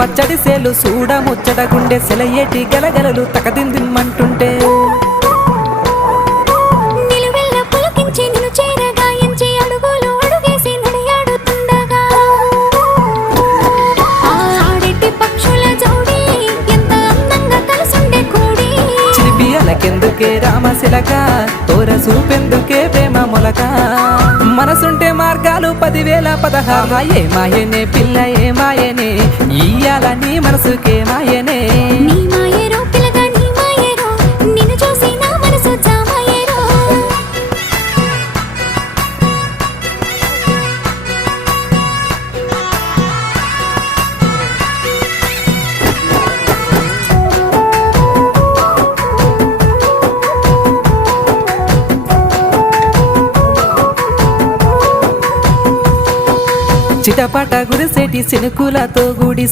పచ్చడి సేలు చూడ ముచ్చట గుండె సెలయేటి గలగలలు తకదిందిమ్మంటుంటే నిలువెల్ల పులకించి నిన్ను చేరగాయించి అడుగులు అడుగేసి నడియాడుతుండగా ఆడెట్టి పక్షుల జోడి ఎంత అందంగా కలుసుండే కూడి చిలిపియలకెందుకే రామశిలక తోర చూపెందుకే ప్రేమ మొలక మనసుంటే మార్గాలు 10,016 ఏ మాయనే పిల్ల ఏ మాయనే ఇయ్యాల నీ మనసుకే మాయనే నీ మాయేరో పిల్లగా నీ మాయేరో నిన్ను చూసి నా మనసు జామాయేరో చిటపట గురిసేటి సినుకులతో గుడి